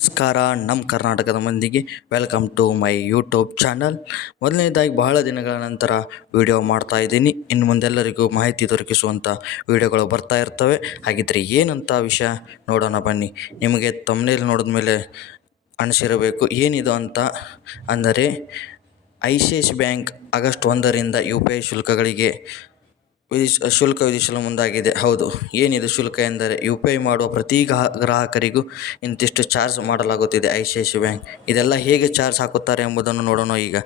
ನಮಸ್ಕಾರ ನಮ್ಮ ಕರ್ನಾಟಕದ ಮಂದಿಗೆ welcome to my YouTube channel ಮೊದಲನೇದಾಗಿ ಬಹಳ ದಿನಗಳ ನಂತರ ವಿಡಿಯೋ ಮಾಡ್ತಾ ಇದ್ದೀನಿ. ಇನ್ನು ಮುಂದೆಲ್ಲರಿಗೂ ಮಾಹಿತಿ ದೊರಕಿಸುವಂಥ ವಿಡಿಯೋಗಳು ಬರ್ತಾ ಇರ್ತವೆ. ಹಾಗಿದ್ರೆ ಏನಂತ ವಿಷಯ ನೋಡೋಣ ಬನ್ನಿ. ನಿಮಗೆ ತಮ್ಮನೇಲಿ ನೋಡಿದ ಮೇಲೆ ಅನಿಸಿರಬೇಕು. ಏನಿದು ಅಂತ ಅಂದರೆ I C I C bank August ಒಂದರಿಂದ ಯು ಪಿ ಐ ಶುಲ್ಕಗಳಿಗೆ ವಿಧಿಸ್ ಶುಲ್ಕ ವಿಧಿಸಲು ಮುಂದಾಗಿದೆ. ಹೌದು, ಏನಿದು ಶುಲ್ಕ ಎಂದರೆ ಯು ಪಿ ಐ ಮಾಡುವ ಪ್ರತಿ ಗ್ರಾಹ, ಗ್ರಾಹಕರಿಗೂ ಇಂತಿಷ್ಟು ಚಾರ್ಜ್ ಮಾಡಲಾಗುತ್ತಿದೆ I C I C bank. ಇದೆಲ್ಲ ಹೇಗೆ ಚಾರ್ಜ್ ಹಾಕುತ್ತಾರೆ ಎಂಬುದನ್ನು ನೋಡೋಣ ಈಗ.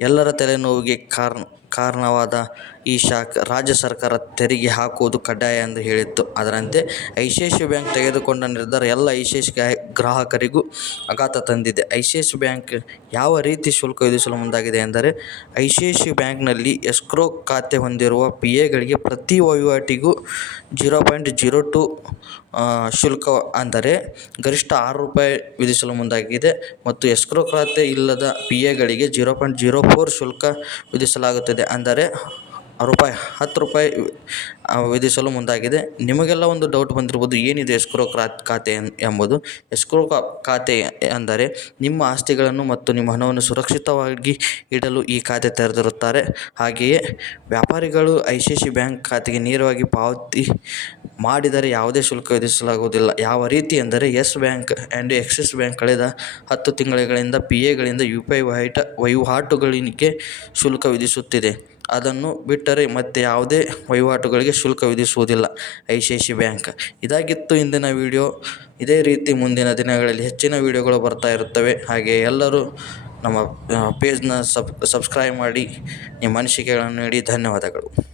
ಎಲ್ಲರ ತಲೆನೋವಿಗೆ ಕಾರಣ ಕಾರಣವಾದ ಈ ಶಾಖ ರಾಜ್ಯ ಸರ್ಕಾರ ತೆರಿಗೆ ಹಾಕುವುದು ಕಡ್ಡಾಯ ಎಂದು ಹೇಳಿತ್ತು. ಅದರಂತೆ I C I C bank ತೆಗೆದುಕೊಂಡ ನಿರ್ಧಾರ ಎಲ್ಲ ಐ ಸಿ ಐ ಸಿ ಗ್ರಾಹಕರಿಗೂ ಆಘಾತ ತಂದಿದೆ. I C I C bank ಯಾವ ರೀತಿ ಶುಲ್ಕ ವಿಧಿಸಲು ಮುಂದಾಗಿದೆ ಎಂದರೆ ಐ ಸಿ ಐ ಸಿ ಬ್ಯಾಂಕ್ನಲ್ಲಿ ಎಸ್ಕ್ರೋ ಖಾತೆ ಹೊಂದಿರುವ ಪಿ ಎಗಳಿಗೆ ಪ್ರತಿ ವಹಿವಾಟಿಗೂ ಜೀರೋ ಪಾಯಿಂಟ್ ಜೀರೋ ಟು ಶುಲ್ಕ ಅಂದರೆ ಗರಿಷ್ಠ ಆರು ರೂಪಾಯಿ ವಿಧಿಸಲು ಮುಂದಾಗಿದೆ ಮತ್ತು ಎಸ್ಕ್ರೋ ಖಾತೆ ಇಲ್ಲದ ಪಿ ಎಗಳಿಗೆ ಜೀರೋ ಪಾಯಿಂಟ್ ಜೀರೋ ಫೋರ್ ಶುಲ್ಕ ವಿಧಿಸಲಾಗುತ್ತದೆ ಅಂದರೆ ರೂಪಾಯಿ ಹತ್ತು ರೂಪಾಯಿ ವಿಧಿಸಲು ಮುಂದಾಗಿದೆ. ನಿಮಗೆಲ್ಲ ಒಂದು ಡೌಟ್ ಬಂದಿರ್ಬೋದು, ಏನಿದೆ ಎಸ್ಕ್ರೋ ಕ್ರಾ, ಖಾತೆ ಎಂಬುದು? ಎಸ್ಕ್ರೋ ಖಾತೆ ಅಂದರೆ ನಿಮ್ಮ ಆಸ್ತಿಗಳನ್ನು ಮತ್ತು ನಿಮ್ಮ ಹಣವನ್ನು ಸುರಕ್ಷಿತವಾಗಿ ಇಡಲು ಈ ಖಾತೆ ತೆರೆದಿರುತ್ತಾರೆ. ಹಾಗೆಯೇ ವ್ಯಾಪಾರಿಗಳು ಐ ಸಿ ಸಿ ಬ್ಯಾಂಕ್ ಖಾತೆಗೆ ನೇರವಾಗಿ ಪಾವತಿ ಮಾಡಿದರೆ ಯಾವುದೇ ಶುಲ್ಕ ವಿಧಿಸಲಾಗುವುದಿಲ್ಲ. ಯಾವ ರೀತಿ ಎಂದರೆ Yes bank and Axis bank ಕಳೆದ ಹತ್ತು ತಿಂಗಳುಗಳಿಂದ ಪಿ ಎಗಳಿಂದ ಯು ಪಿ ಐ ವಹಿಟ, ವಹಿವಾಟುಗಳಿಗೆ ಶುಲ್ಕ ವಿಧಿಸುತ್ತಿದೆ. ಅದನ್ನು ಬಿಟ್ಟರೆ ಮತ್ತೆ ಯಾವುದೇ ವಹಿವಾಟುಗಳಿಗೆ ಶುಲ್ಕ ವಿಧಿಸುವುದಿಲ್ಲ. I C I C bank. ಇದಾಗಿತ್ತು ಇಂದಿನ ವಿಡಿಯೋ. ಇದೇ ರೀತಿ ಮುಂದಿನ ದಿನಗಳಲ್ಲಿ ಹೆಚ್ಚಿನ ವಿಡಿಯೋಗಳು ಬರ್ತಾ ಇರುತ್ತವೆ. ಹಾಗೆ ಎಲ್ಲರೂ ನಮ್ಮ ಪೇಜ್ನ ಸಬ್, ಸಬ್ಸ್ಕ್ರೈಬ್ ಮಾಡಿ ನಿಮ್ಮ ಅನಿಸಿಕೆಗಳನ್ನು ನೀಡಿ. ಧನ್ಯವಾದಗಳು.